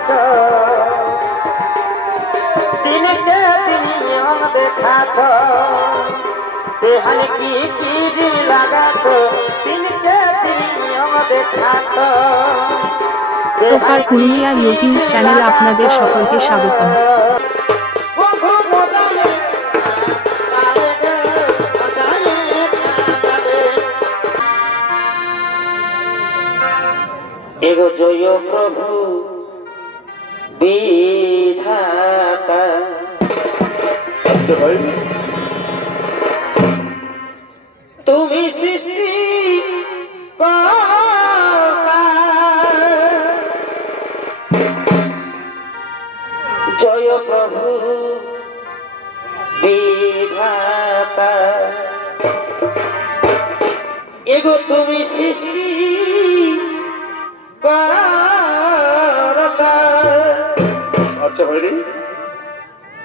দেখাছ দিনকে দিন নিয়ম দেখাছ দেহানে কি কি দিন লাগাছ দিনকে দিন নিয়ম দেখাছ প্রকার পুরুলিয়া ইউটিউব চ্যানেল আপনাদের সকলকে স্বাগতম। এগো জয় প্রভু বিধাতা তুমি সৃষ্টি কর্তা জয় প্রভু বিধাতা এগো তুমি সৃষ্টি আচ্ছা হয়নি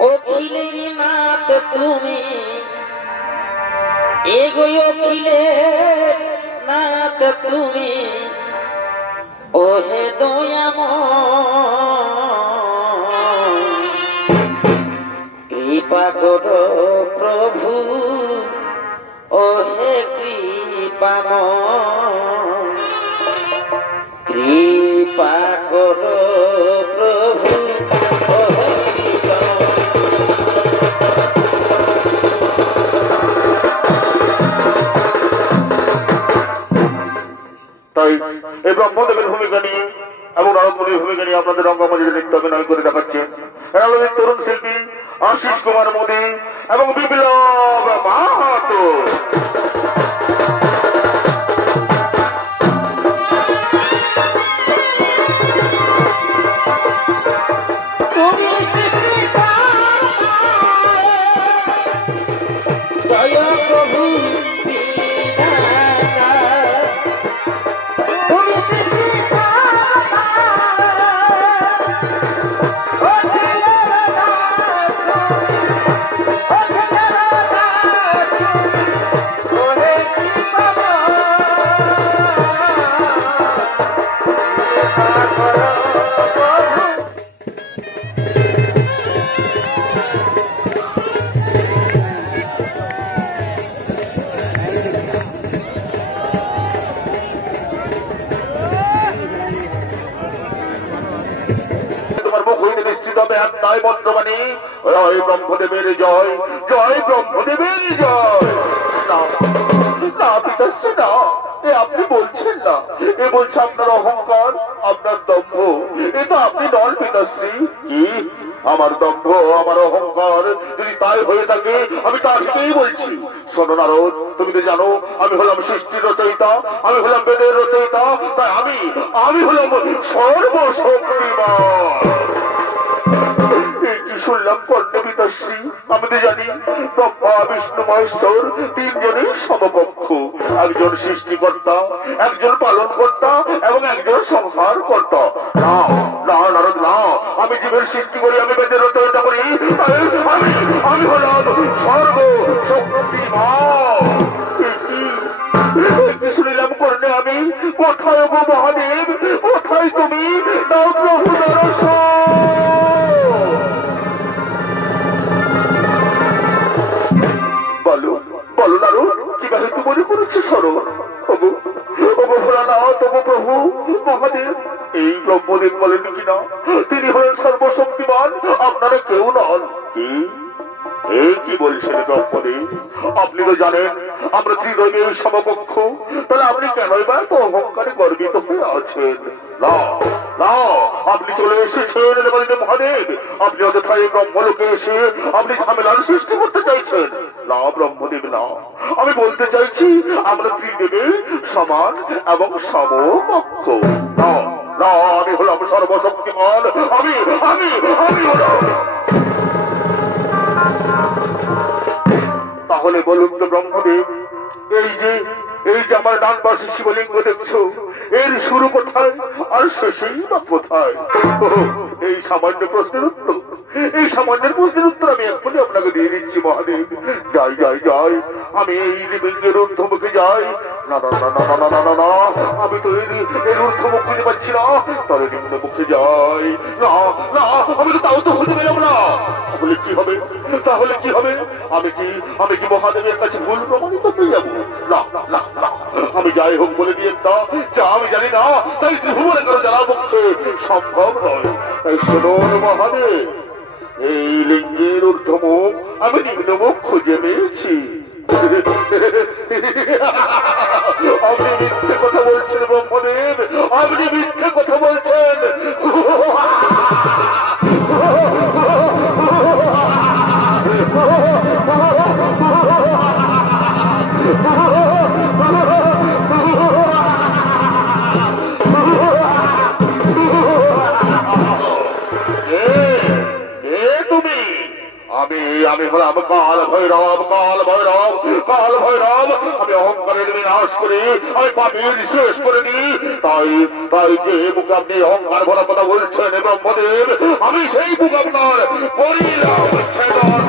অখিলের নাথ তুমি এগো অখিলের নাথ তুমি ওহে দয়াময় কৃপা করো প্রভু ওহে কৃপাময় কৃপা করো প্রভু ওহে কৃপাময়। তাই এই ব্রহ্মদেবের ভূমিকা নিয়ে এবং নারদমুনির ভূমিকা নিয়ে আপনাদের রঙ্গমঞ্চে নৃত্য অভিনয় করে দেখাচ্ছেন তরুণ শিল্পী আশিস কুমার মোদী এবং বিপ্লব মাহাতো। তাই মন্ত্রবাণী জয় ব্রহ্মদেবের জয় জয় ব্রহ্মদেবের জয়। না পিতাশ্রী না, এ আপনি বলছেন না, এ বলছে আপনার অহংকার আপনার দম্ভ। এ তো আপনি নন পিতাশ্রী। কি আমার দম্ভ আমার অহংকার যদি তাই হয়ে থাকে আমি তার থেকেই বলছি। শোনো নারদ, তুমি তো জানো আমি হলাম সৃষ্টির রচয়িতা, আমি হলাম বেদের রচয়িতা, তাই আমি হলাম সর্বশক্তিমান। শুনলাম কর্ণে পিতাশ্রী, আমি তো জানি ব্রহ্মা বিষ্ণু মহেশ্বর তিনজনই সমকক্ষ, একজন সৃষ্টিকর্তা, একজন পালন কর্তা এবং একজন সংহার কর্তা। না না নারদ না, আমি জীবের সৃষ্টি করি, আমি বেদের রচয়িতা করি, আমি হলাম সর্বশক্তিমান। শুনিলাম কর্ণে আমি, কোথায় গো মহাদেব, কোথায় তুমি? দাও প্রভু দর্শন। বলো নারদ, কিভাবে তুমি মনে করেছো স্মরণ? ওগো ভোলানাথ, ওগো প্রভু মহাদেব, এই ব্রহ্মদেব বলেন কিনা তিনি হলেন সর্বশক্তিমান, আপনারা কেউ নন। এই কি বলছেন ব্রহ্মদেব? আপনি তো জানেন আমরা ত্রিদৈবের সমকক্ষ, তাহলে আপনি কেনই বা এত অহংকারে গর্বিত হয়ে আছেন? না না, আপনি চলে এসেছেন মহাদেব, আপনি অযথায় ব্রহ্মলোকে এসে আপনি ঝামেলার সৃষ্টি করতে চাইছেন। না ব্রহ্মদেব না, আমি বলতে চাইছি আমরা ত্রিদেবে সমান এবং সমকক্ষ। না না, আমি হলাম সর্বশক্তিমান, আমি আমি আমি হলাম। তাহলে বলুন তো ব্রহ্মদেব, এই যে আমার ডান পাশে শিবলিঙ্গ দেখছো, এর শুরু কোথায় আর শেষেই বা কোথায়? এই সামান্য প্রশ্নের উত্তর, এই সামান্য প্রশ্নের উত্তর আমি এক্ষুনি আপনাকে দিয়ে দিচ্ছি মহাদেব। যাই যাই যাই, আমি এই লিঙ্গের ঊর্ধ্বমুখে যাই, না না না না না না না না না আমি তো এর ঊর্ধ্বমুখ খুঁজে পাচ্ছি না, তাহলে নিম্ন মুখে যাই। না না আমি তো তাও তো খুঁজে পেলাম না। তাহলে কি হবে, তাহলে কি হবে? আমি কি মহাদেবের কাছে ভুল প্রমাণিত হয়ে যাবো? না না না আমি যাই হোক বলে দিয়ে একটা যা আমি জানি না তাই ত্রিভুবনে কারো জানা পক্ষে সম্ভব নয়। তাই শুনুন মহাদেব, এই লিঙ্গের ঊর্ধ্বমুখ আমি নিম্নমুখ খুঁজে পেয়েছি। আপনি মিথ্যে কথা বলছেন ব্রহ্মদেব, আপনি মিথ্যে কথা বলছেন। আমি হলাম কাল ভৈরব, কাল ভৈরব, কাল ভৈরব। আমি অহংকারের বিনাশ করি, আমি পাপের শেষ করে দিই। তাই তাই যে মুখ আপনি অহংকার ভরা কথা বলছেন ব্রহ্মদেব, আমি সেই মুখ আপনার পরিলাম ছেদন।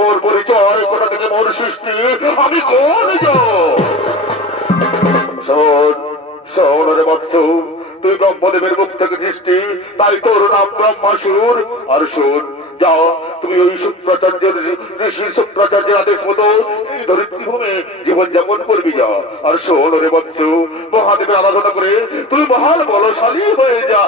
মোর পরিচয়, কোথা থেকে মোর সৃষ্টি, আমি কোন শোন রে বৎস, তুই ব্রহ্মদেবের মুখ থেকে সৃষ্টি, তাই তোর নাম ব্রহ্মাসুর। আর শোন, যা তুমি ওই শুক্রাচার্যের ঋষি শুক্রাচার্যের আদেশ মতো এই ধরিত্রীভূমে জীবনযাপন করবি যা। আর শোন রে বৎস, মহাদেবের আরাধনা করে তুই মহান বলশালী হয়ে যা।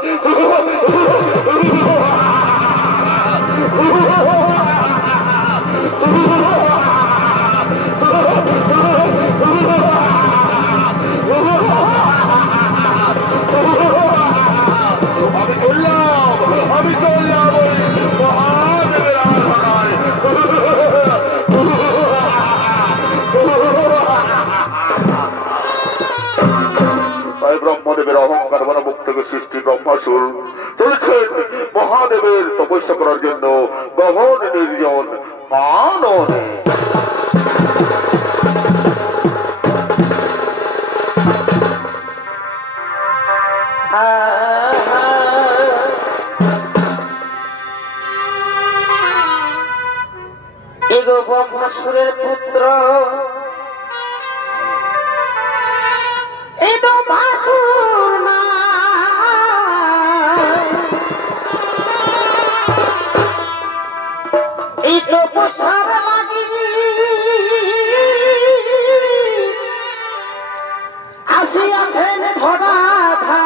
আমি চললাম মহাদেবের আরাধনায়। তাই ব্রহ্মদেবের অহংকার বনা মুখ থেকে সৃষ্টি ব্রহ্মাসুর চলেছেন মহাদেবের তপস্যা করার জন্য গহন নির্জন কাননে। এগো ব্রহ্মাসুরের পুত্র, এই তো ভাসুর না, এই তো প্রসার লাগি আসিয়াছেন ধরা থা।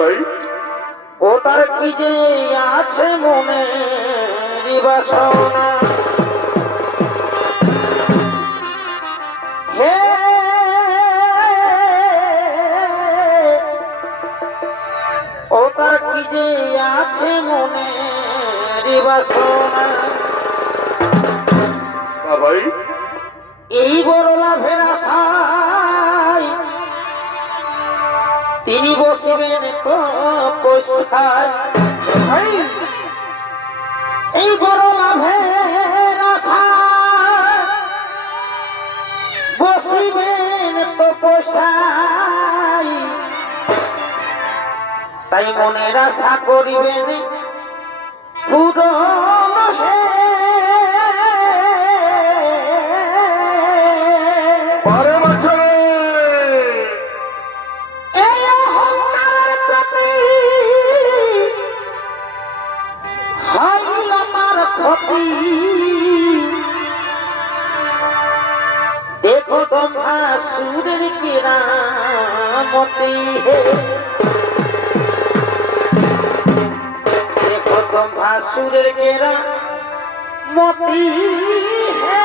ভাই ও তার কি যে আছে মনে বাসনা, হে ও তার কি যে আছে মনে বাসনা। ভাই এই বড় লাভের আশায় তিনি বসিবেন তপস্যায়। এই বড় লাভের আশায় বসিবেন তপস্যায়, তাই মনের আশা করিবেন পূরণ হে। এই অহংকারের প্রতি হইল তার ক্ষতি, দেখো ব্রহ্মাসুরের কেরামতি হে। দেখো ব্রহ্মাসুরের কেরামতি হে।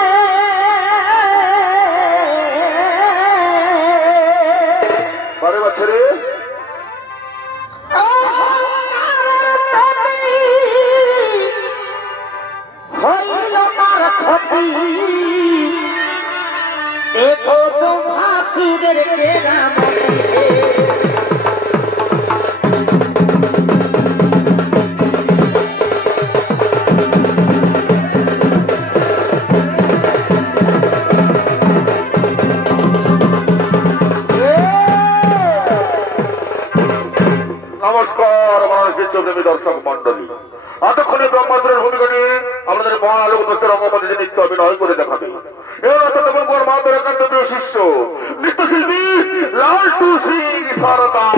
বারে বাচ্চারে হইল তার ক্ষতি, দেখো ব্রহ্মাসুরের কেরামতি হে। জগৎ রঙ্গমঞ্চে নৃত্য অভিনয় করে দেখাবে। এবার তখন বর্মাদের একান্ত প্রিয় শিষ্য নৃত্যশিল্পী লালটু সিং সরকার।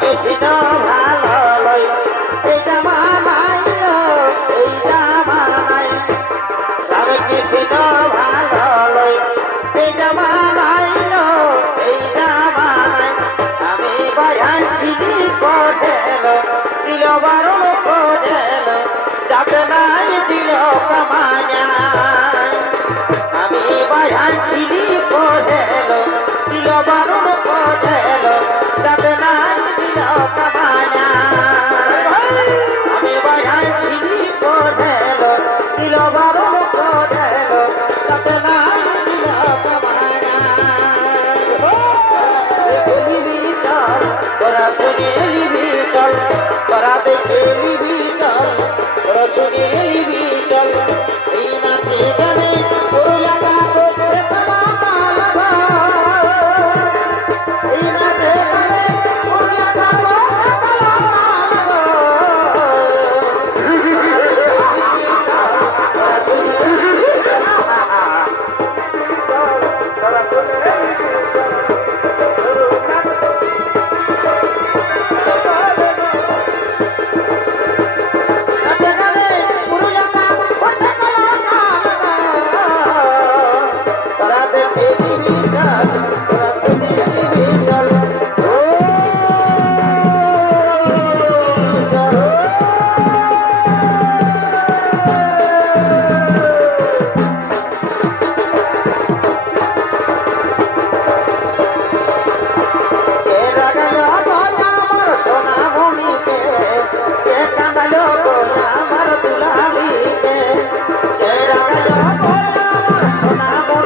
কৃষ্ণ ভালো লই এই জামানায় এই জামানায় রাম কৃষ্ণ ভালো লই এই জামানায় এই জামানায় আমি বাজাইছিলি পড়েল দিল বারণ পড়েল যাতে নাই দিল কামায়া আমি বাজাইছিলি পড়েল দিল বারণ পড়েল যাতে নাই দিল কামায়া আমি বাজাইছিলি পড়েল দিল বারণ পড়েল যাতে নাই দিল কামায়া চল তোরা শুনে লিবি চল তোরা দেখে লিবি চল তোরা শুনে লিবি চল এই নাচে গানে পুরুলাটা তোদের কামানা এই নাচে গানে পুরুলাটা তোদের কামানা তোরা শুনে লিবি চল তোরা শুনে লিবি সোনা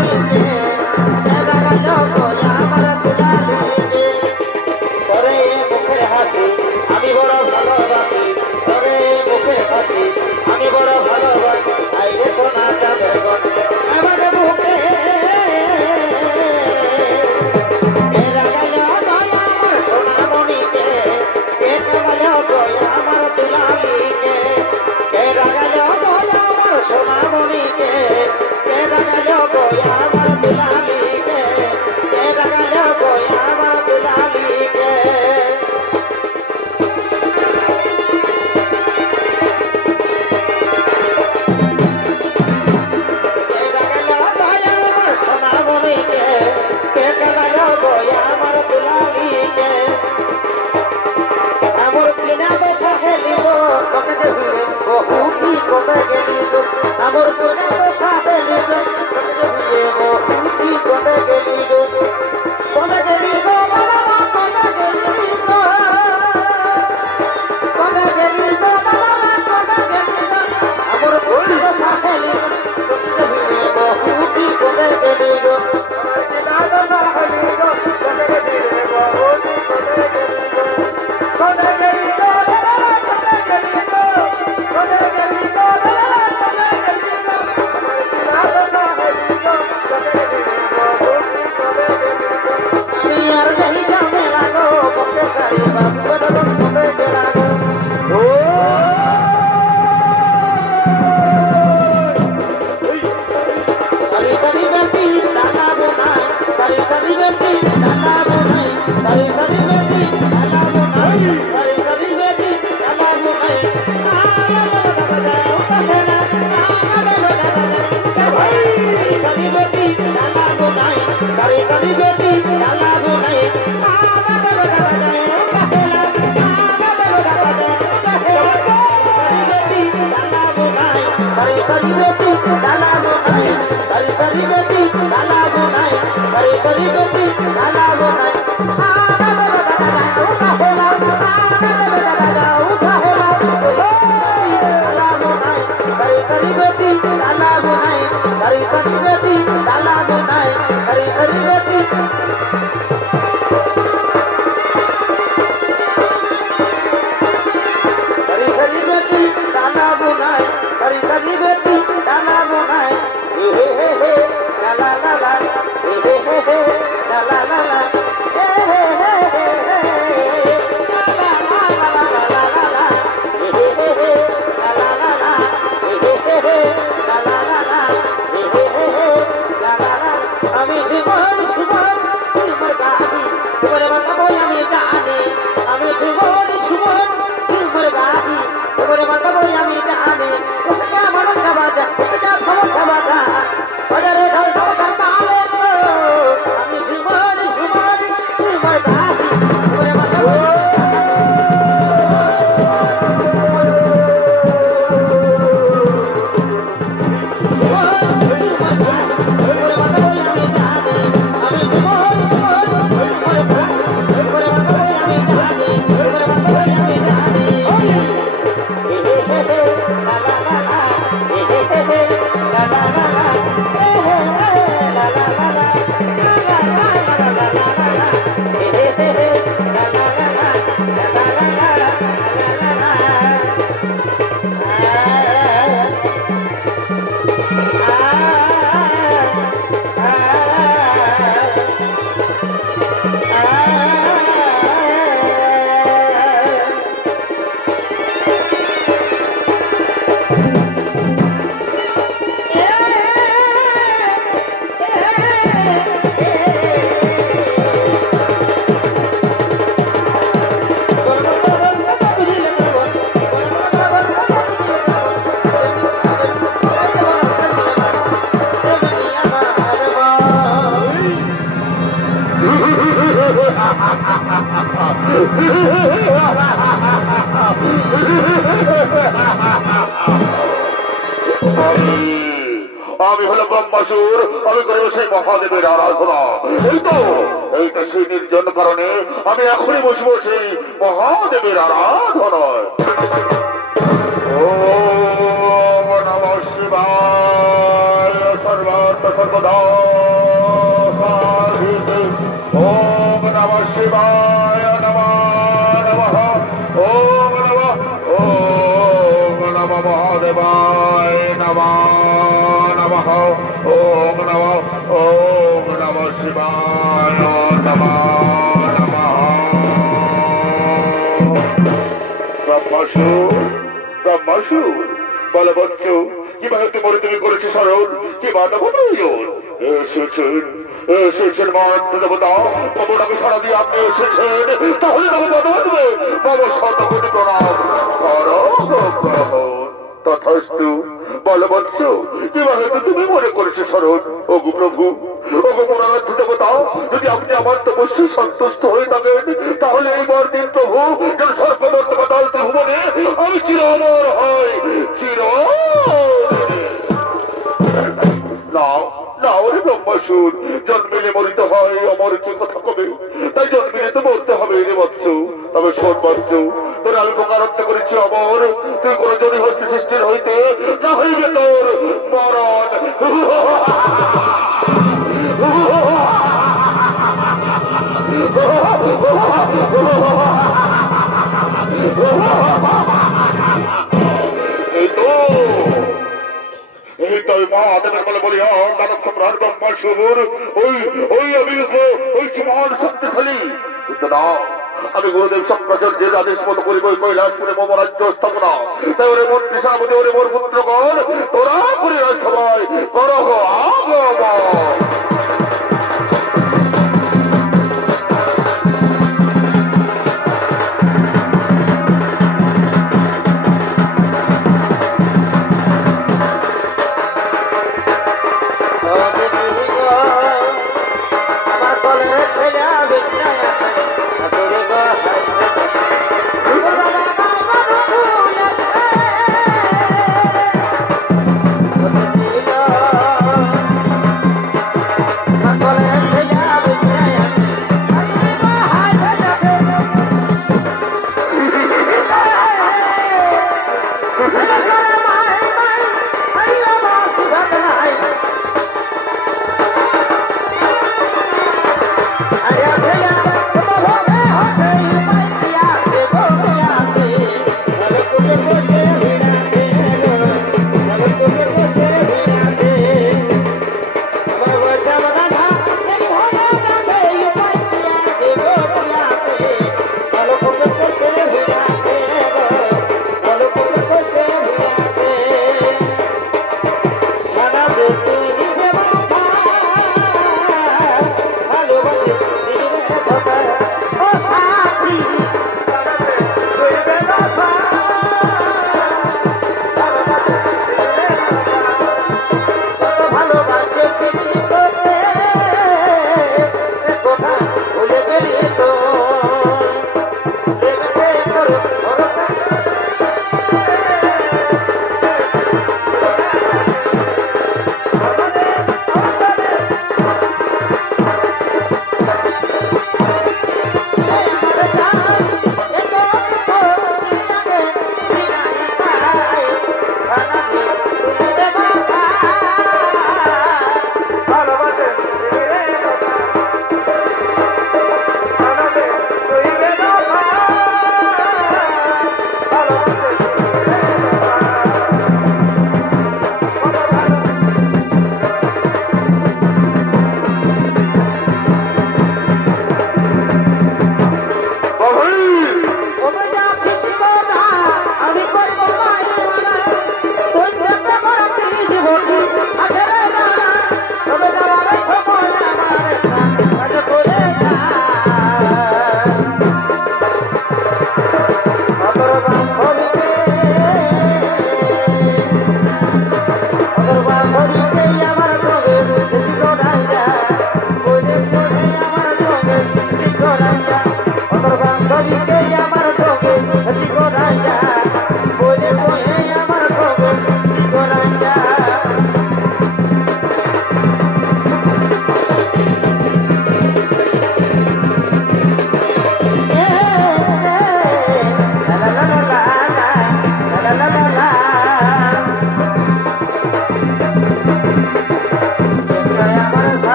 सरी बेटी लाला बुनाई सरी बेटी लाला बुनाई सरी बेटी लाला बुनाई सरी बेटी लाला बुनाई सरी बेटी लाला बुनाई सरी बेटी लाला बुनाई सरी बेटी सरी बेटी लाला बुनाई सरी बेटी लाला बुनाई हे ला ला ला हे ला ला ला ला আমি জীবন সুমন তোমার গাহি তোমার বাঁধাবো আমি জানি আমি জীবন সুমন তোমার গাহি তোমার বাঁধাবো আমি জানি उसका मन का बाजा उसका समोसा बाजा बाजारे ढोल समोसा ताले আমি জীবন সুমন তোমার গাহি তোমার বাঁধাবো আমি হলো ব্রহ্মাসুর আমি করবো সেই মহাদেবের আরাধনা এই তো সেই নির্জন কারণে আমি এখনই বসবো সেই মহাদেবের আরাধনায় ওম নমঃ শিবায় সর্বত্র সর্বদা সাধিতে ওম নমঃ শিবায় নমঃ নমঃ ওম নমঃ মহাদেবায় নমঃ নমঃ ওম নমঃ শিবায় নমঃ নমঃ ব্রহ্মাসুর বলবৎস কিভাবে তুমি করেছো স্মরণ কি বাধা প্রয়োজন এসেছেন মন্ত্র দেবতা বাবুটাকে সারা দিয়ে আপনি এসেছেন তাহলে তবে বাধা বাঁধবে বাবা শতকোটি প্রণাম তথাস্তু বলবৎস কিভাবে তুমি মনে করেছো স্মরণ ওগো প্রভু ওগো পুরাণার্থ দেবতা যদি আপনি আমার তপস্যা সন্তুষ্ট হয়ে থাকেন তাহলে এই বরদিন প্রভু যেন সর্ববর্তমাতাল ত্রিভুবনে আমি চিরঅমর হই না ওরে ব্রহ্মাসুর জন্মিলে মরিতে হয় অমর কি কথা কবে তাই জন্মিলে তো মরতে হবে রে বৎস তবে শোন বৎস তোর আমি প্রকারত্ব করেছি অমর তুই কোন জনি হইতে সৃষ্টির হইতে না হইবে তোর মরণ এই তো মহাদেবের বলে বলি দানব সম্রাট ব্রহ্মাসুর ওই আমি ওই সমান শক্তিশালী কিন্তু না আমি গুরুদেব শঙ্করাচার্যের আদেশ মতো করিব কৈলাসপুরে মম রাজ্য স্থাপনা তাই ওরে মন্ত্রী সেনাপতি ওরে মোর পুত্রগণ তোরা করি সবাই করহ আগমন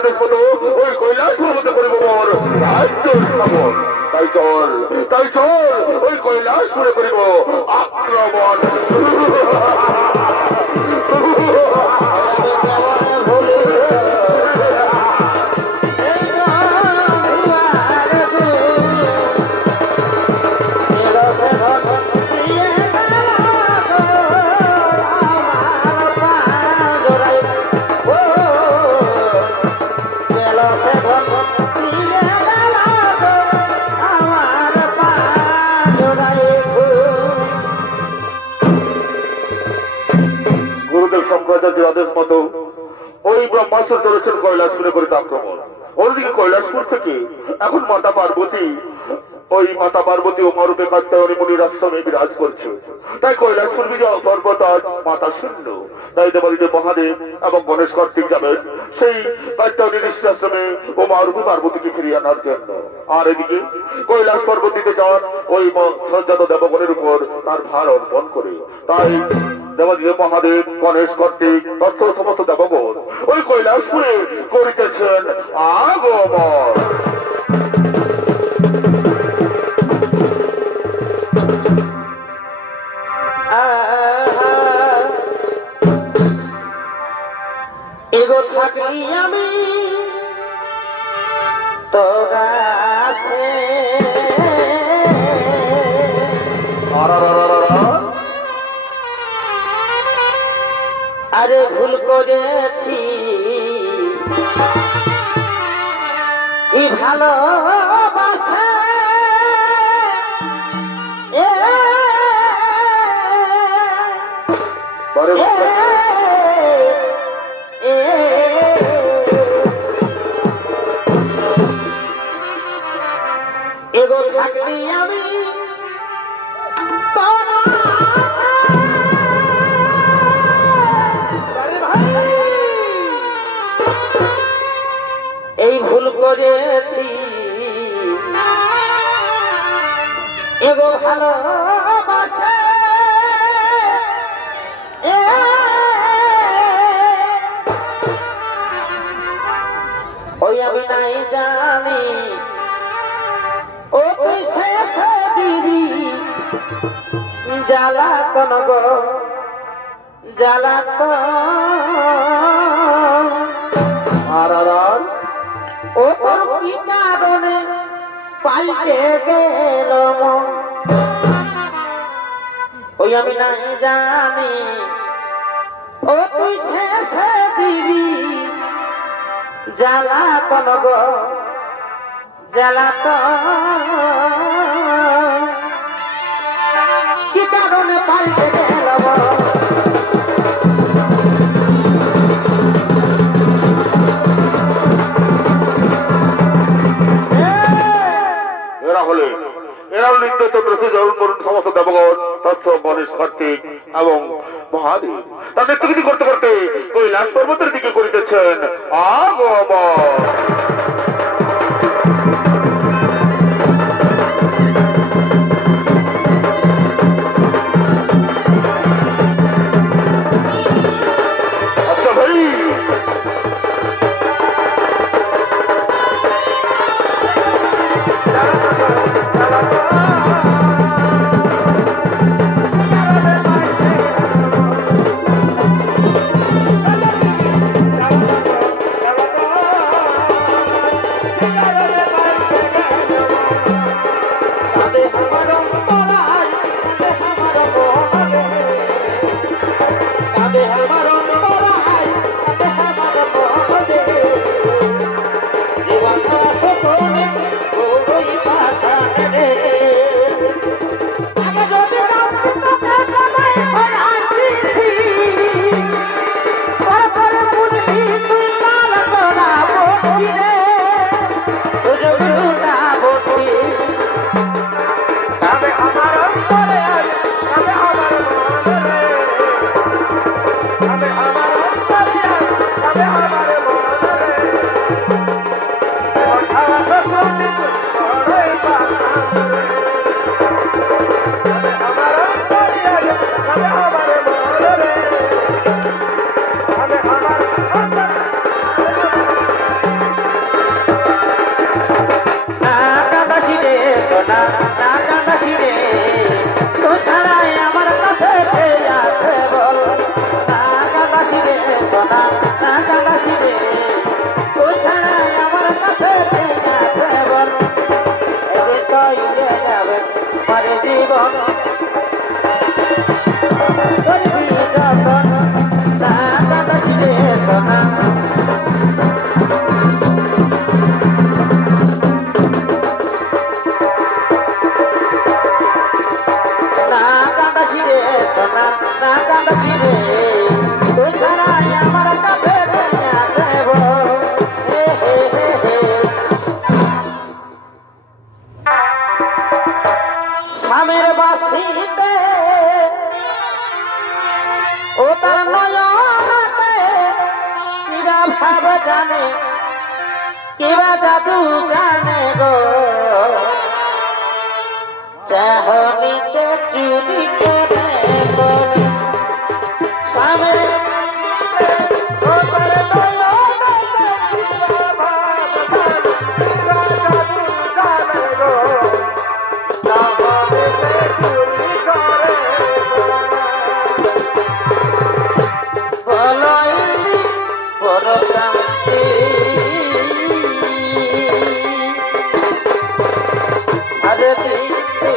আদেশ মতো ওই কৈলাস পর্বতে করিব মোর রাজ্যের স্থাপন। তাই চল ওই কৈলাসপুরে করিব আক্রমণ। শঙ্করাচার্যের আদেশ মতো ওই ব্রহ্মাস্ত্র চলেছেন কৈলাসপুরে করিতে আক্রমণ। অন্যদিকে কৈলাসপুর থেকে এখন মাতা পার্বতী ও মরূপে কাত্যায়নী মুনির আশ্রমে বিরাজ করছে। তাই কৈলাসপুর বিজয় পর্বত আজ মাতা শূন্য। তাই দেবাদিদেব মহাদেব এবং গণেশ কার্তিক যাবেন সেই কাত্যায়নী ঋষি আশ্রমে ও মরূপে পার্বতীকে ফিরিয়ে আনার জন্য। আর এদিকে কৈলাস পর্বতীতে যান ওই সজ্জাত দেবগণের উপর তার ভার অর্পণ করে। তাই দেবাদিদেব মহাদেব গণেশ কার্তিক তথ্য সমস্ত দেবগণ ওই কৈলাসপুরে করিতেছেন আগমন। এগো থাকলি আমি তোরাছে আরে ভুল করেছি কি ভালোবাসা এগো থাকলি আমি এই ভুল করেছি এগো ভালোবাসা ওই আমি নাই জানি ও তুই শেষ দিদি জ্বালাতন গো জ্বালাতন ও তোর কি কারণে পাল্টে গেল মন ওই আমি নাই জানি ও তুই শেষ দিবি জ্বালাতন গো জ্বালাতন কি কারণে পাল্টে গেল মন সমস্ত দেবগণ তথ্য গণেশ কার্তিক এবং মহাদেব তার নেতৃত্ব করতে করতে কৈলাস পর্বতের দিকে করিতেছেন আগমন। কাঁদছি রে তুই ছাড়াই আমার কাছে দেব স্বামীর বাসিতে ও তার নয়নতে কিবা ভাব জানে কিবা জাদু জানে গো চাহনিতে চুরি করে গো স্বামীর ও তার নয়নতে কিবা ভাব জানে কিবা জাদু জানে গো চাহনিতে চুরি করে বলো ইন্দি বড় শান্তি আরে দিতে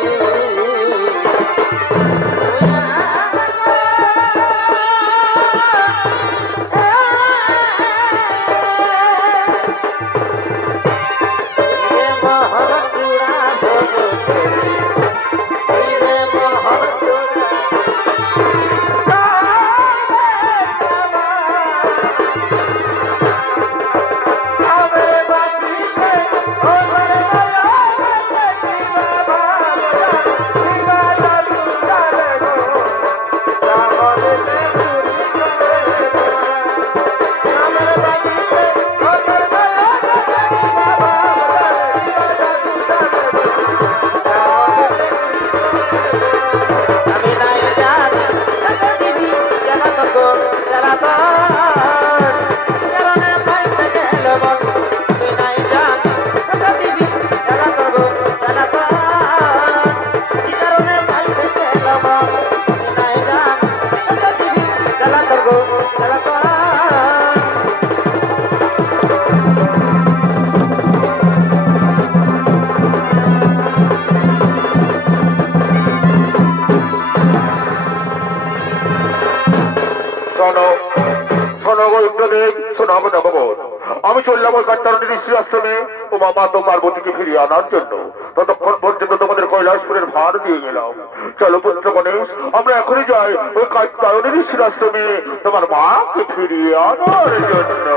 আমি চললাম ওই কাট্টারণী ঋষি আশ্রমে ও মামা তো পার্বতীকে ফিরিয়ে আনার জন্য। ততক্ষণ পর্যন্ত তোমাদের কৈলাসপুরের ভার দিয়ে গেলাম। চলো পুত্র গণেশ, আমরা এখনই যাই ওই কাট্টারণী ঋষির আশ্রমে তোমার মাকে ফিরিয়ে আনার জন্য।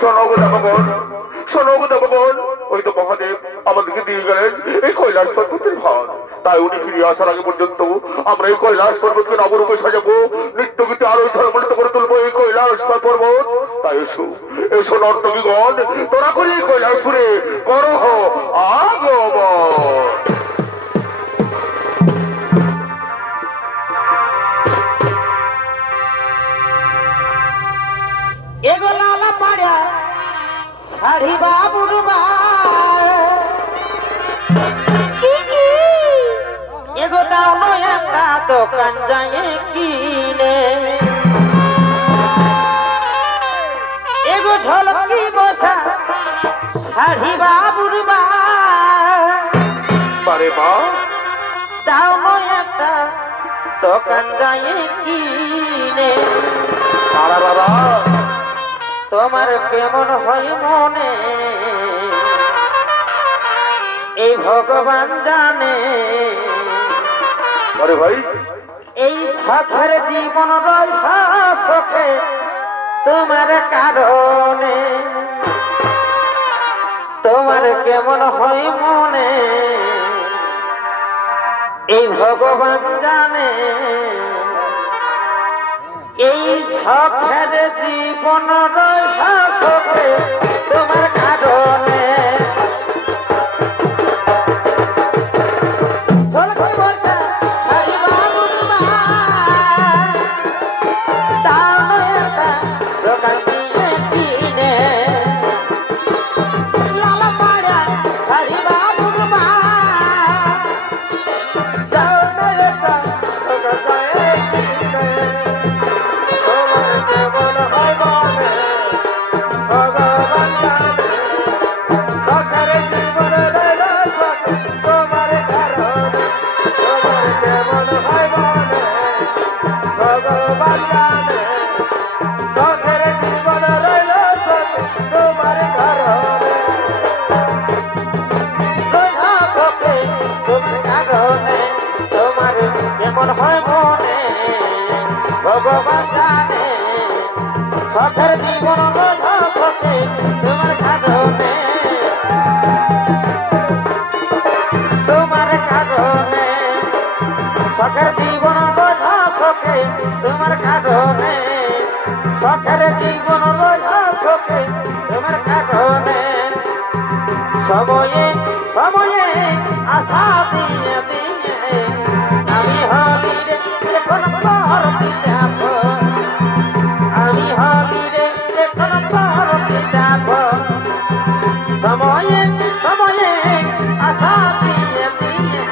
শোনো গো দেবগণ, শোনো গো দেবগণ, ওই তো মহাদেব আমাদেরকে দিয়ে গেলেন এই কৈলাস পর্বতের ভার। তাই উনি ফিরে আসার আগে পর্যন্ত আমরা এই কৈলাস পর্বতকে নবরূপে সাজাবো, নিত্য গীতে আরো ঝলমলিত করে তুলবো এই কৈলাস পর্বত। তাই এসো এসো নর্তকীগণ, তোরা করি এই কৈলাসপুরে করহ আগমন। এগো লালা পাড়া শাড়ি বাবুর এগো দাও একটা দোকান যায় কিনে এগো ঝলকি বসা শাড়ি বাবুর বারে মা দাও একটা দোকান যায় কিনে বাবা তোমার কেমন হয় মনে এই ভগবান জানে। আরে ভাই এই শখের জীবন রহে তোমার কারণে তোমার কেমন হয় মনে এই ভগবান জানে। এই শখের জীবন রহে তোমার কারণে ঝলকি বসা শাড়ি বাবুর দাও একটা দোকান কিনে লালা পাড়া শাড়ি বাবুর দাও একটা দোকান কিনে শখের জীবন বোঝা শখে তোমার কারণে তোমার কারণে শখের জীবন বোঝা শখে তোমার কারণে শখের জীবন বোঝা শখে তোমার কারণে সময়ে সময়ে আশা দিয়ে দিয়ে আমি হলি রে এখন তোর পিতাপ আমি হলি রে এখন তোর পিতাপ সময়ে সময়ে আশা দিয়ে দিয়ে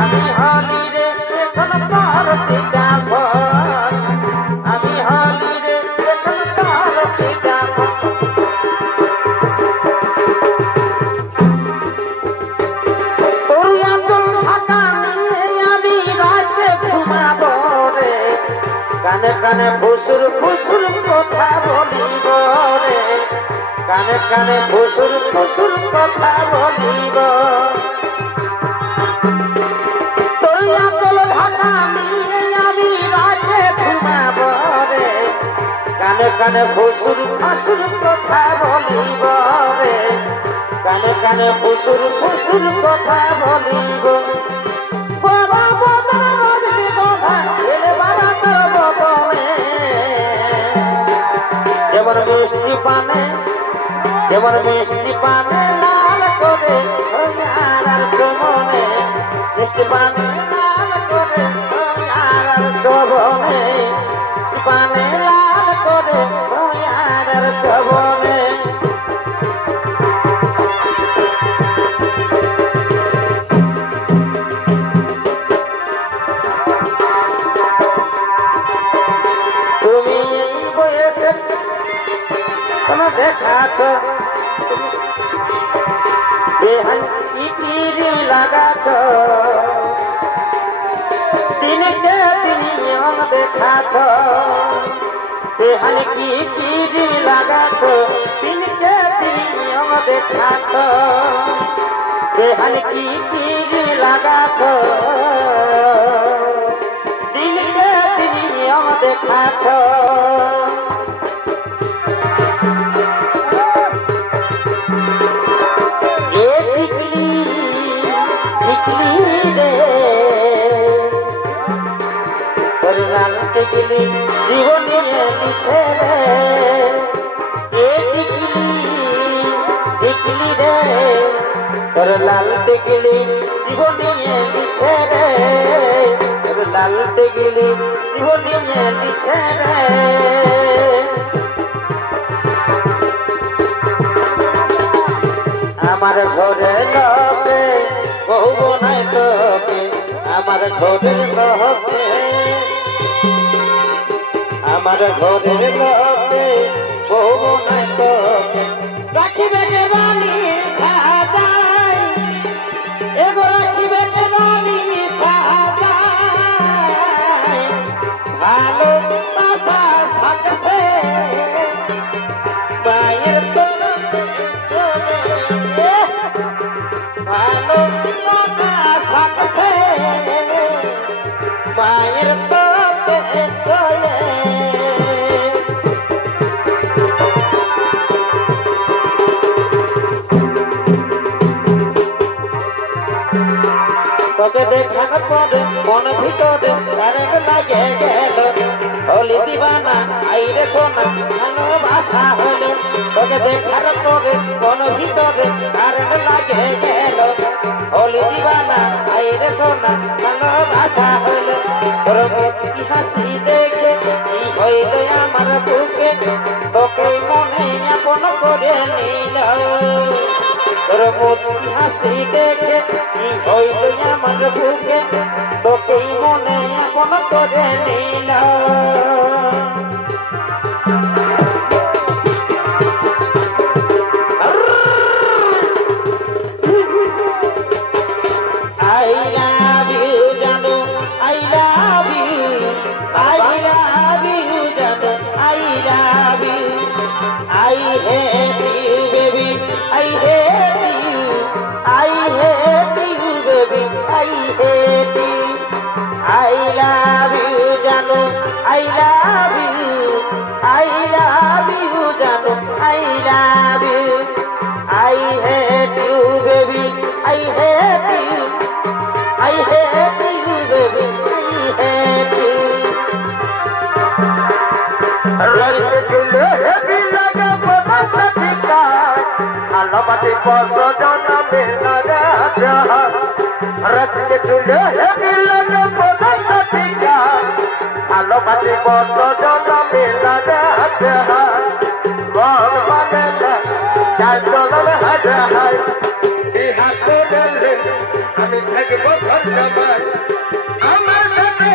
আমি হলি রে এখন তোর পিতাপ আমি হলি রে এখন তোর পিতাপ কানে কানে ফুসুর ফুসুর কথা বলিব রে কানে কানে ফুসুর ফুসুর কথা বলিব তোর আঁচল ঢাকা নিয়ে আমি রাতে ঘুমাব রে কানে কানে ফুসুর ফুসুর কথা বলিব রে কানে কানে ফুসুর ফুসুর কথা বলিব বাবা বদন বদলি কথা এলে বাবা তোর বদনে যেমন মিষ্টি পানে লাল করে আর চমনে মিষ্টি পানে লাল করে আর চমনে পানে লাল করে আর চমনে দেখাছ দেহান ইকিরি লাগাছ দিনকে দিন দেখাছ দেহান ইকিরি লাগাছ দিনকে দিন দেখাছ দেহান ইকিরি লাগাছ দিনকে দিন দেখাছ গেলি জীবনে লিছে রে টিকলি রে তোর লালতে গেলি জীবনে লিছে রে তোর লালতে গেলি জীবনে লিছে রে আমার ঘরে লোকে বহু নাই তোকে আমার ঘরের লোকে আমার ঘরের লোকে বহু নাই তোকে রাখিবে কে রানী সাজাই এগো রাখিবে কে রানী সাজাই ভালো বাসা সাকসে মায়ের তোকে চলে ভালো বাসা সাকসে মায়ের তোকে চলে তোকে দেখার পরে মন ভিতরে কারেন্ট লাগে গেল হলি দিবানা আইরে সোনা ভালোবাসা হলো তোকে দেখার পরে মন ভিতরে কারেন্ট লাগে গেল হলি দিবানা আইরে সোনা ভালোবাসা হলো তোর মুচকি হাসি দেখে কি হইল আমার বুকে তোকে মনে আপন করে নিল তোর মুচকি হাসি দেখে কি হইল আমার বুকে তোকেই মনে আপন করে নিল I love you জানো I love you জানো I love you I hate you baby I hate you baby I hate you I love you জানো I love you রাস্তে চলে হেবি লাগে বদলটা ঠিকায় আলোবাতি পদ্ম জনমে না রাস্তে চলে হেবি লাগে বদলটা ঠিকায় আলোবাতি পদ্ম জনমে না মন মানে না চার চলন হাজার হাতে দিলে আমি থাকবো ধন্যবাদ আমার সাথে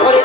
করে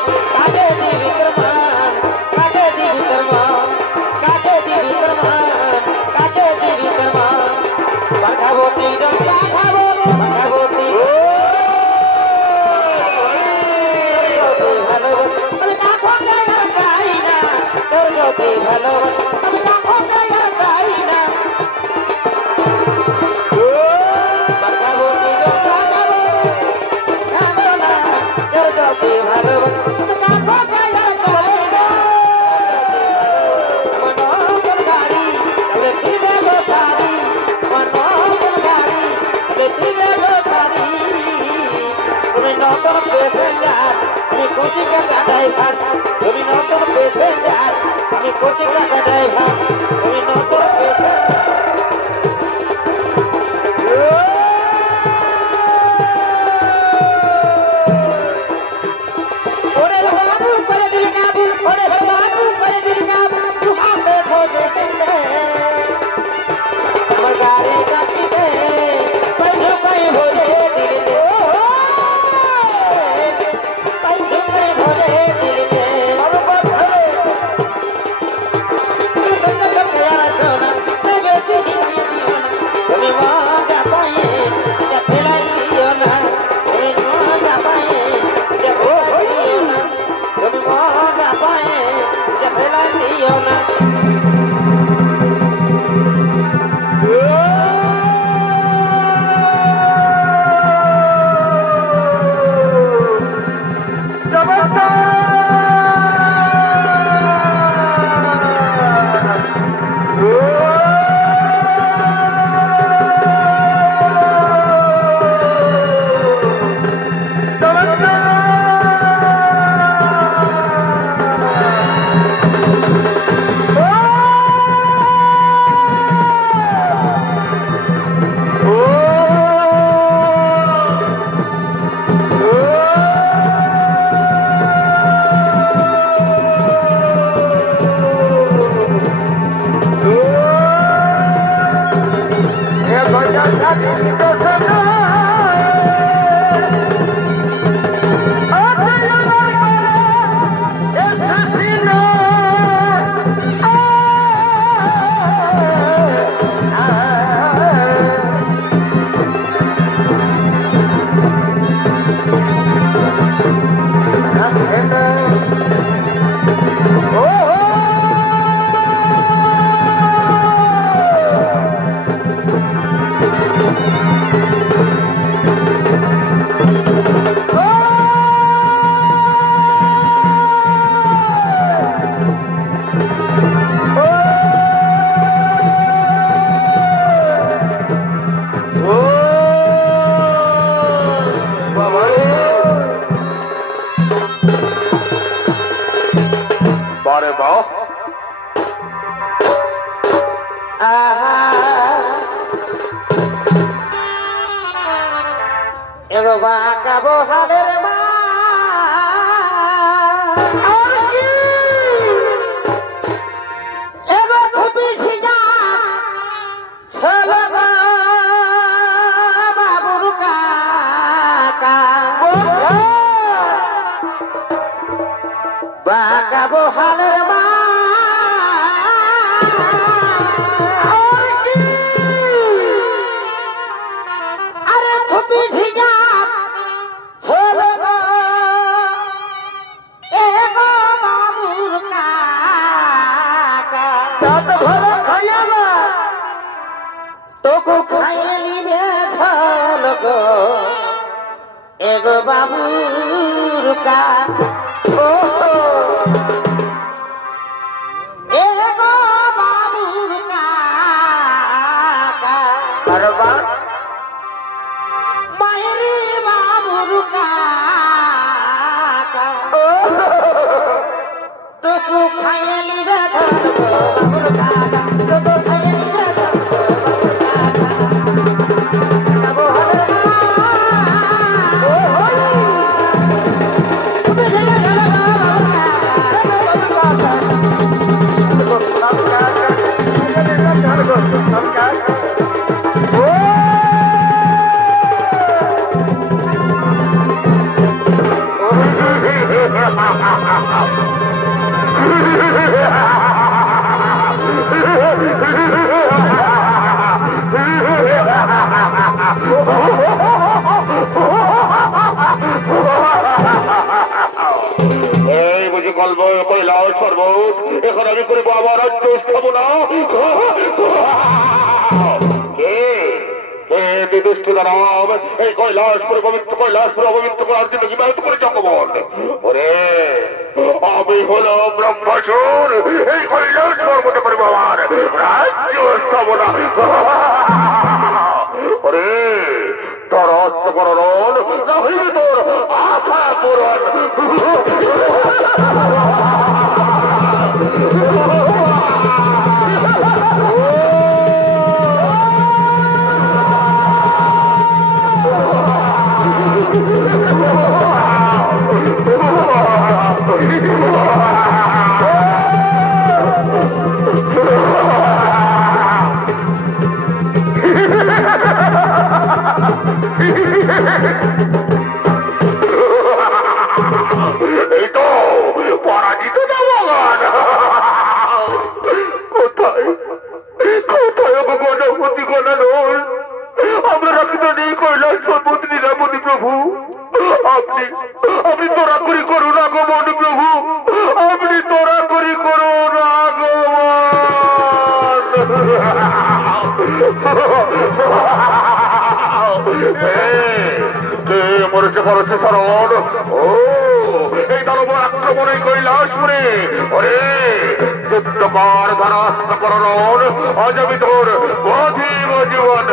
বাঁকা বহালের মা এগো ছবি ছিটা ছেলে বাবুর কাকা বাঁকা বহালের মা আরে ছবি ছিটা ছেলে এগো বাবুর কাকা তত ভালো খাইয়াবা তোকে খাইয়ে নিবে ছল গো এগো বাবুর কাকা ও এগো বাবুর কাকা বারবা মায়েরি বাবুর কাকা তোকে খাইয়ে নিবে ছল গো বাবুর কাকা তোকে খাইয়ে নিবে ছল গো বাবুর কাকা এই বুঝি গল্প কৈলাস পর্বত এখন আমি করে বাবা রাজ্য স্থাপনা দুষ্ট দানব এই কৈলাসপুর কৈলাসপুর অপবিত্র করার জন্য কি ব্যবস্থা করে জঙ্গমন ওরে আমি হলো ব্রহ্মাসুর এই কৈলাস পর্বত করে বাবার রাজ্য স্থাপনা ওরে তোর অর্থকরণ না হইবে তোর আশা পূরণ এই তো পরাজিত দেবগণ কোথায় কোথায় গণপতি গণানোর আমরা রাখিত নেই কৈলাস পর্বত লীলাপতি প্রভু আপনি আপনি তোরা করি করুন আগমন প্রভু আপনি তোরা করি করুন মরেছে করেছে শরণ ও এই দানব আক্রমণ এই কৈলাসপুরে ওরে যুদ্ধকর ধরাস্ত করণ অজমি তোর অধীব জীবন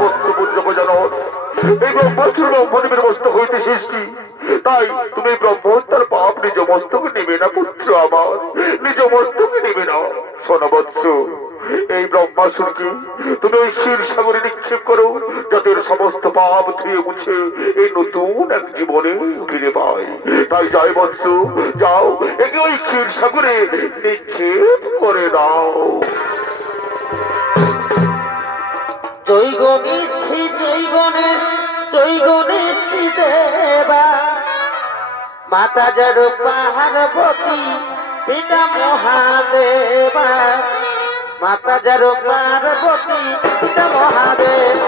বস্ত্রপুত্র গজানন, এই ব্রহ্মাসুর ব্রহ্মদেবের মস্তক হইতে সৃষ্টি, তাই তুমি ব্রহ্মহত্যার পাপ নিজ মস্তকে নেবে না পুত্র আমার, নিজ মস্তকে নেবে না। শোনো বৎস, এই ব্রহ্মাসুরকে তুমি ওই ক্ষীর সাগরে নিক্ষেপ করো, যাতে সমস্ত পাপ ধুয়ে মুছে এই নতুন এক জীবনে ফিরে পায়। তাই যাই বৎস, যাও একে ওই ক্ষীর সাগরে নিক্ষেপ করে দাও। জয় গণেশ জয় গণেশ জয় গণেশ দেবা, মাতা জড় পার্বতী পিতা মহাদেবা, মাতা জড় পার্বতী পিতা মহাদেব।